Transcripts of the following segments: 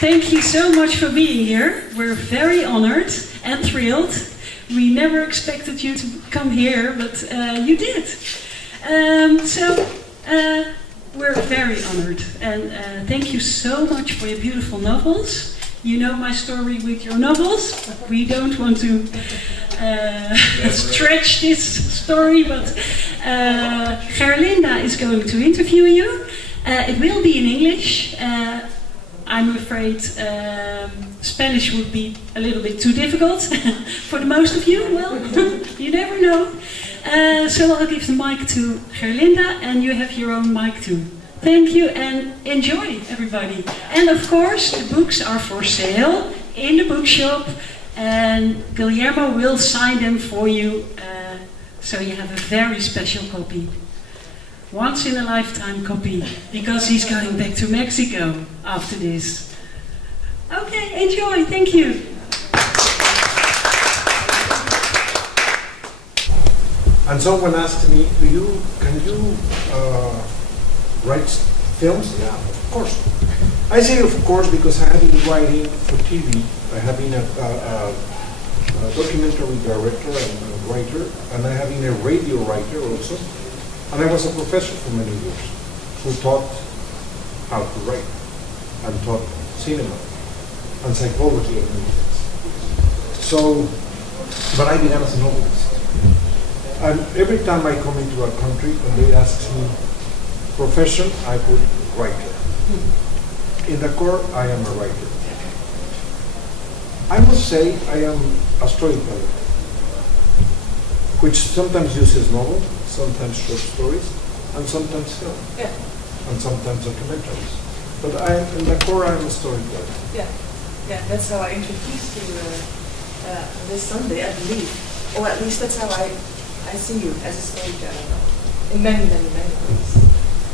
Thank you so much for being here. We're very honored and thrilled. We never expected you to come here, but you did. We're very honored. And thank you so much for your beautiful novels. You know my story with your novels. We don't want to stretch this story, but Gerlinda is going to interview you. It will be in English. I'm afraid Spanish would be a little bit too difficult for the most of you. Well, you never know. So I'll give the mic to Gerlinda, and you have your own mic too. Thank you and enjoy, everybody. And of course, the books are for sale in the bookshop, and Guillermo will sign them for you, so you have a very special copy. Once in a lifetime copy, because he's going back to Mexico after this. Okay, enjoy, thank you. And someone asked me, can you write films? Yeah, of course. I say of course because I have been writing for TV. I have been a documentary director and a writer, and I have been a radio writer also. And I was a professor for many years who taught how to write and taught cinema and psychology and many things. So, but I began as a novelist. And every time I come into a country and they ask me profession, I put writer. In the core, I am a writer. I must say I am a storyteller, which sometimes uses novel, sometimes short stories, and sometimes film, and sometimes documentaries. But in the core, I'm a storyteller. Yeah, that's how I introduced you this Sunday, I believe. Or at least that's how I see you as a storyteller in many, many, many ways.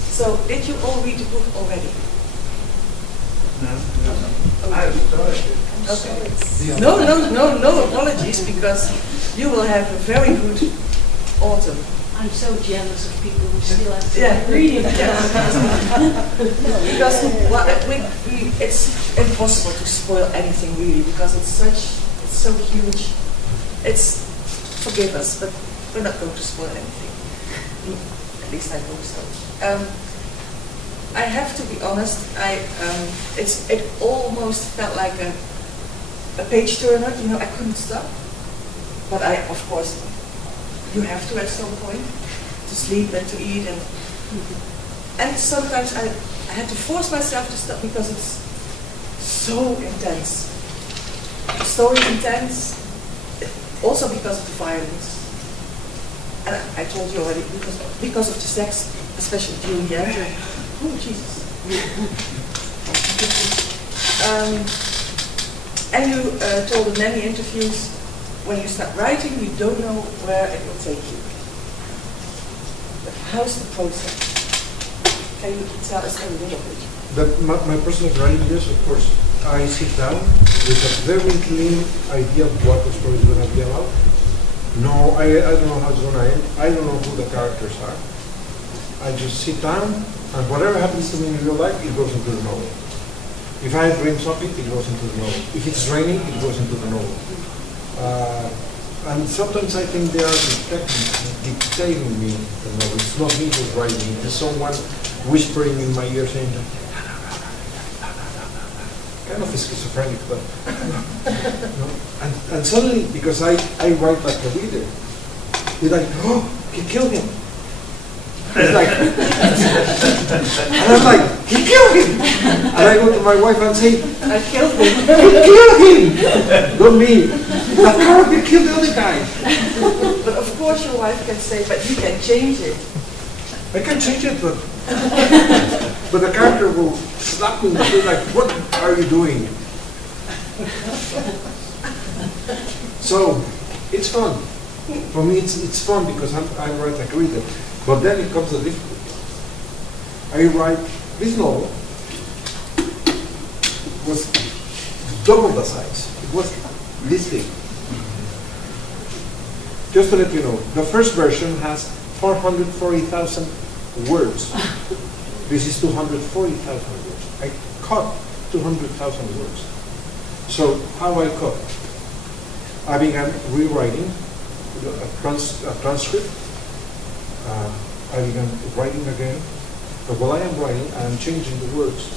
So, did you all read the book already? No. Okay. No apologies, because you will have a very good autumn. I'm so jealous of people who still have to read it. Because it's impossible to spoil anything really, because it's so huge. Forgive us, but we're not going to spoil anything. At least I hope so. I have to be honest. It almost felt like a page turner. You know, I couldn't stop. But of course, you have to at some point to sleep and to eat, and sometimes I had to force myself to stop because it's so intense. The story is intense, also because of the violence. And I told you already, because of the sex, especially during the end. Oh, Jesus. And you told in many interviews, when you start writing, you don't know where it will take you. But how's the process? Can you tell us a little bit? My process of writing, yes, of course. I sit down with a very clean idea of what the story is going to be about. No, I don't know how it's going to end. I don't know who the characters are. I just sit down, and whatever happens to me in real life, it goes into the novel. If I dream something, it goes into the novel. If it's raining, it goes into the novel. And sometimes I think they are dictating me the novel. It's not me who's writing. It's someone whispering in my ear saying, kind of schizophrenic, but and suddenly, because I write like a reader, you're like, oh, he killed him. It's like, and I'm like, he killed him. And I go to my wife and say, I killed him. He killed him. Not me. That character killed the other guy. But of course your wife can say, but you can change it. I can change it, but the character will slap me and be like, what are you doing? So, it's fun. For me, it's fun because I write like a reader. But then it comes the difficulty. I write this novel was double the size. It was this big. Just to let you know, the first version has 440,000 words. This is 240,000 words. I cut 200,000 words. So how I cope? I began rewriting a transcript. I began writing again. But while I am writing, I am changing the words.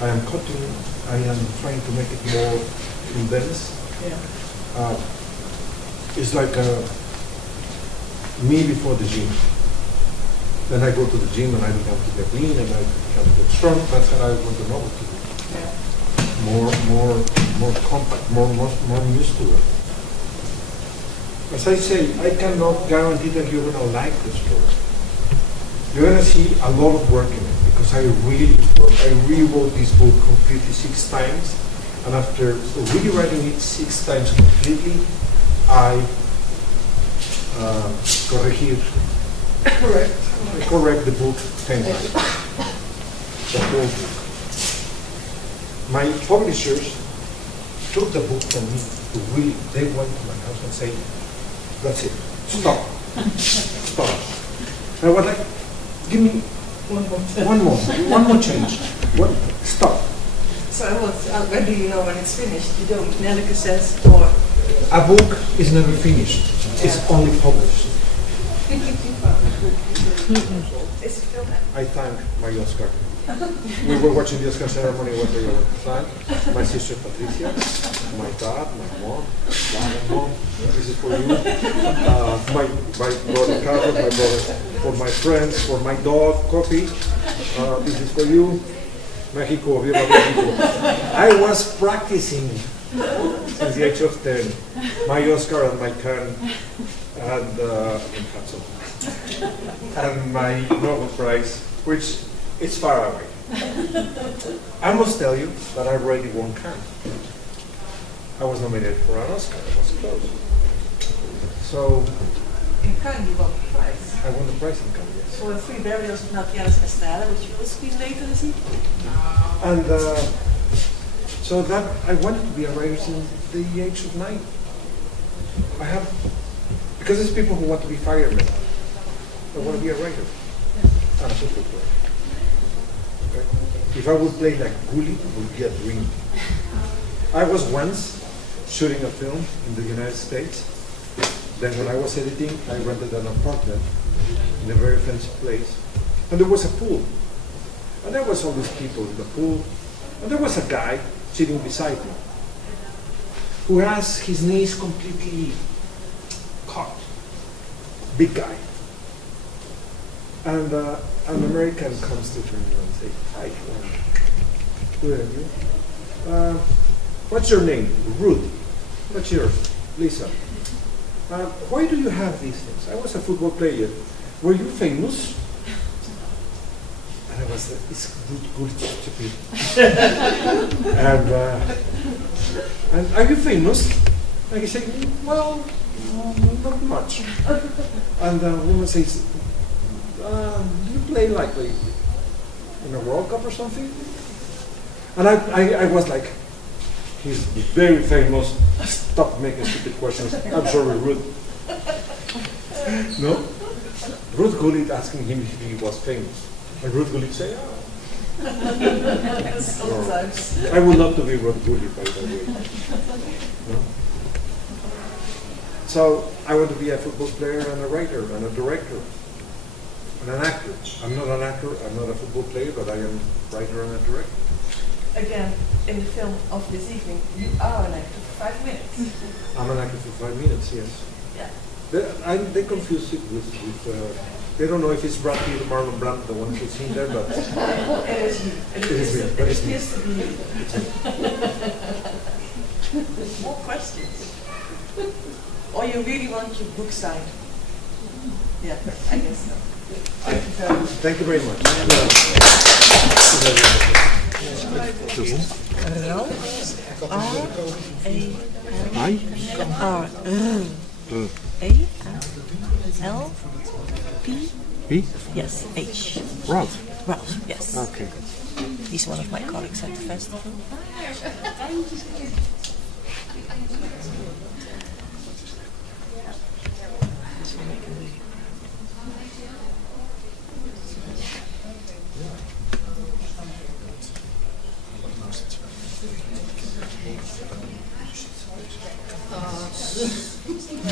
I am cutting. I am trying to make it more condensed. Yeah. It's like me before the gym. Then I go to the gym and I become to get lean and I become to get strong. That's how I want the novel to be. Yeah. More compact, more used to it. As I say, I cannot guarantee that you're going to like the story. You're going to see a lot of work in it because I rewrote this book completely 6 times, and after rewriting it 6 times completely, I correct the book 10 times. The whole book. My publishers took the book from me to really, they went to my house and said, that's it, stop, stop. I was like, give me one more change, stop. So when do you know when it's finished? You don't, Nelleke says, or... A book is never finished, it's only published. Is it filmed? I thank my Oscar. We were watching the Oscar ceremony one day. I want to thank my sister Patricia, my dad, my mom, this is for you, my brother Carlos, my brother, for my friends, for my dog, Coffee, this is for you, Mexico, Viva Mexico. I was practicing since the age of 10, my Oscar and my Karen, and my Nobel Prize, which is far away. I must tell you that I already won Cannes. I was nominated for an Oscar. I was close. So In Cannes you won the prize. I won the prize in Cannes, yes. For 3 Burials of Melchiades Estrada, which you will screen later this evening. And so that I wanted to be a writer since the age of 9. Because there's people who want to be firemen. I want to be a writer and a football player. Okay? If I would play like Gullit, it would be a dream. I was once shooting a film in the United States. Then when I was editing, I rented an apartment in a very fancy place. And there was a pool. And there was always people in the pool. And there was a guy sitting beside me who has his knees completely caught. Big guy. And an American comes to him and says, "Hi, who are you? What's your name?" "Ruth." "What's yours?" "Lisa." "Why do you have these things?" "I was a football player." "Were you famous?" And I was like, "It's good, stupid." And "Are you famous?" And he said, "Well, not much." And the woman says, "Do you play like in a World Cup or something?" And I was like, "He's very famous. Stop making stupid questions. I'm sorry, Ruth." No? Ruth Gullit asking him if he was famous. And Ruth Gullit say, "Oh." Sometimes. I would love to be Ruth Gullit, by the way. No? So I want to be a football player and a writer and a director and an actor. I'm not an actor, I'm not a football player, but I am a writer and a director. Again, in the film of this evening, you are an actor for 5 minutes. I'm an actor for 5 minutes, yes. Yeah. They confuse it with they don't know if it's Brad Pitt or Marlon Brando, the one who's in there, but It is you. It is me, but it's me. appears to be you. More questions? Or you really want your book signed? Yeah, I guess so. Thank you very much. P? Yes, H. Ralph. Ralph, yes. Okay. He's one of my colleagues at the festival.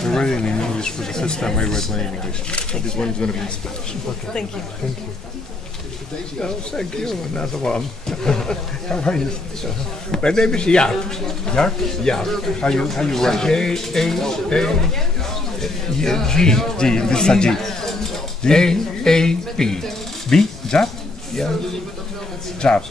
We're writing in English for the first time. I write one in English. But this one is going to be in Spanish. Okay. Thank you. Thank you. Oh, thank you. Another one. How are you? My name is Jaap. Jaap? Jaap. How you write? G. This is a G. A-A-P. B? Jaap? Yeah. Jaap.